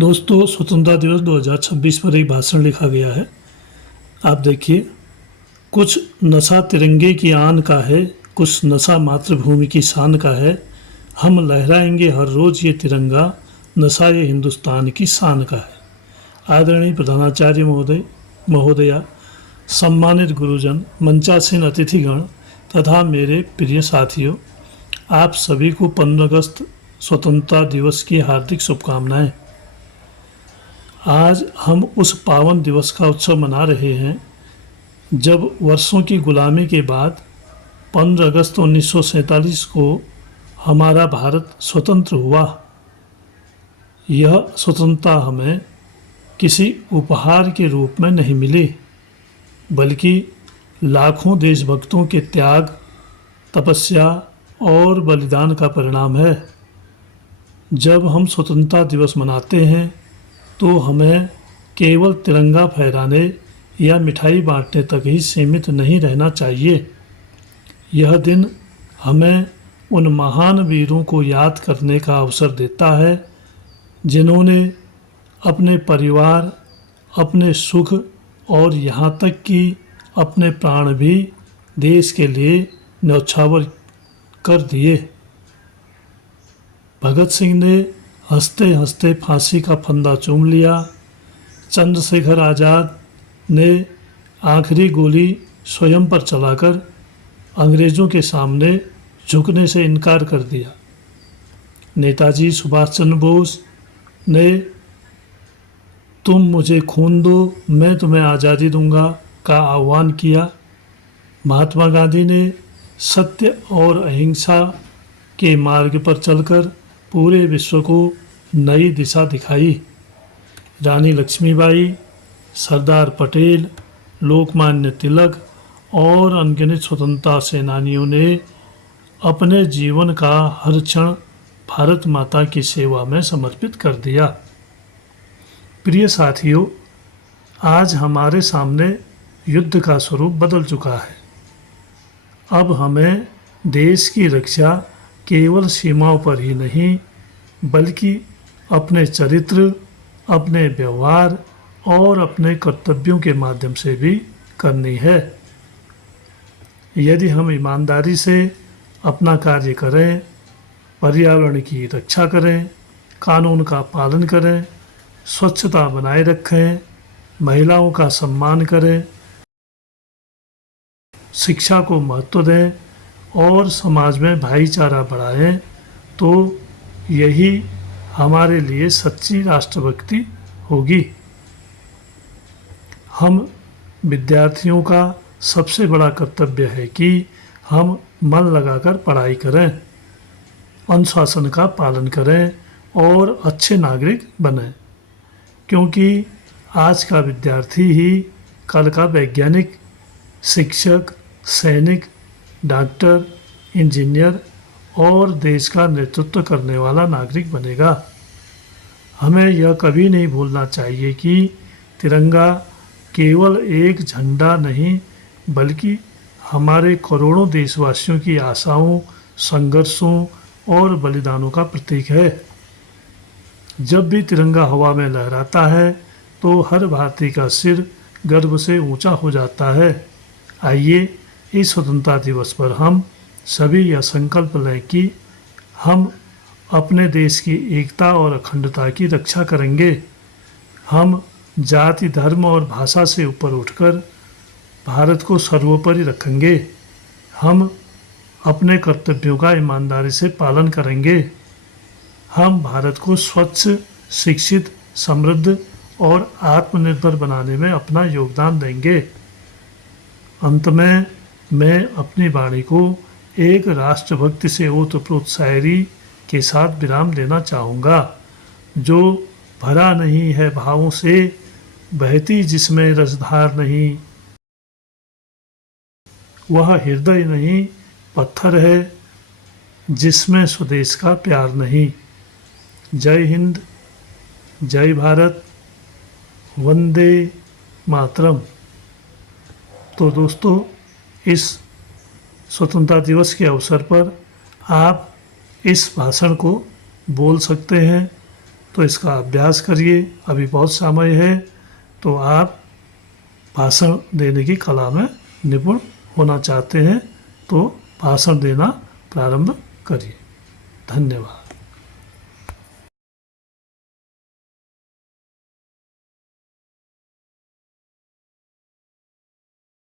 दोस्तों, स्वतंत्रता दिवस 2026 पर एक भाषण लिखा गया है। आप देखिए, कुछ नशा तिरंगे की आन का है, कुछ नशा मातृभूमि की शान का है। हम लहराएंगे हर रोज़ ये तिरंगा, नशा ये हिंदुस्तान की शान का है। आदरणीय प्रधानाचार्य महोदया, सम्मानित गुरुजन, मंचासीन अतिथिगण तथा मेरे प्रिय साथियों, आप सभी को 15 अगस्त स्वतंत्रता दिवस की हार्दिक शुभकामनाएं। आज हम उस पावन दिवस का उत्सव मना रहे हैं जब वर्षों की गुलामी के बाद 15 अगस्त 1947 को हमारा भारत स्वतंत्र हुआ। यह स्वतंत्रता हमें किसी उपहार के रूप में नहीं मिली, बल्कि लाखों देशभक्तों के त्याग, तपस्या और बलिदान का परिणाम है। जब हम स्वतंत्रता दिवस मनाते हैं तो हमें केवल तिरंगा फहराने या मिठाई बांटने तक ही सीमित नहीं रहना चाहिए। यह दिन हमें उन महान वीरों को याद करने का अवसर देता है जिन्होंने अपने परिवार, अपने सुख और यहाँ तक कि अपने प्राण भी देश के लिए न्यौछावर कर दिए। भगत सिंह ने हंसते हंसते फांसी का फंदा चूम लिया। चंद्रशेखर आज़ाद ने आखिरी गोली स्वयं पर चलाकर अंग्रेज़ों के सामने झुकने से इनकार कर दिया। नेताजी सुभाष चंद्र बोस ने तुम मुझे खून दो, मैं तुम्हें आज़ादी दूंगा का आह्वान किया। महात्मा गांधी ने सत्य और अहिंसा के मार्ग पर चलकर पूरे विश्व को नई दिशा दिखाई। रानी लक्ष्मीबाई, सरदार पटेल, लोकमान्य तिलक और अनगिनत स्वतंत्रता सेनानियों ने अपने जीवन का हर क्षण भारत माता की सेवा में समर्पित कर दिया। प्रिय साथियों, आज हमारे सामने युद्ध का स्वरूप बदल चुका है। अब हमें देश की रक्षा केवल सीमाओं पर ही नहीं, बल्कि अपने चरित्र, अपने व्यवहार और अपने कर्तव्यों के माध्यम से भी करनी है। यदि हम ईमानदारी से अपना कार्य करें, पर्यावरण की रक्षा करें, कानून का पालन करें, स्वच्छता बनाए रखें, महिलाओं का सम्मान करें, शिक्षा को महत्व दें और समाज में भाईचारा बढ़ाएं, तो यही हमारे लिए सच्ची राष्ट्रभक्ति होगी। हम विद्यार्थियों का सबसे बड़ा कर्तव्य है कि हम मन लगाकर पढ़ाई करें, अनुशासन का पालन करें और अच्छे नागरिक बनें, क्योंकि आज का विद्यार्थी ही कल का वैज्ञानिक, शिक्षक, सैनिक, डॉक्टर, इंजीनियर और देश का नेतृत्व करने वाला नागरिक बनेगा। हमें यह कभी नहीं भूलना चाहिए कि तिरंगा केवल एक झंडा नहीं, बल्कि हमारे करोड़ों देशवासियों की आशाओं, संघर्षों और बलिदानों का प्रतीक है। जब भी तिरंगा हवा में लहराता है तो हर भारतीय का सिर गर्व से ऊंचा हो जाता है। आइए इस स्वतंत्रता दिवस पर हम सभी यह संकल्प लें कि हम अपने देश की एकता और अखंडता की रक्षा करेंगे। हम जाति, धर्म और भाषा से ऊपर उठकर भारत को सर्वोपरि रखेंगे। हम अपने कर्तव्यों का ईमानदारी से पालन करेंगे। हम भारत को स्वच्छ, शिक्षित, समृद्ध और आत्मनिर्भर बनाने में अपना योगदान देंगे। अंत में मैं अपनी वाणी को एक राष्ट्रभक्ति से ओतप्रोत शायरी के साथ विराम देना चाहूँगा, जो भरा नहीं है भावों से, बहती जिसमें रसधार नहीं, वह हृदय नहीं पत्थर है जिसमें स्वदेश का प्यार नहीं। जय हिंद, जय भारत, वंदे मातरम। तो दोस्तों, इस स्वतंत्रता दिवस के अवसर पर आप इस भाषण को बोल सकते हैं, तो इसका अभ्यास करिए। अभी बहुत समय है, तो आप भाषण देने की कला में निपुण होना चाहते हैं तो भाषण देना प्रारंभ करिए। धन्यवाद।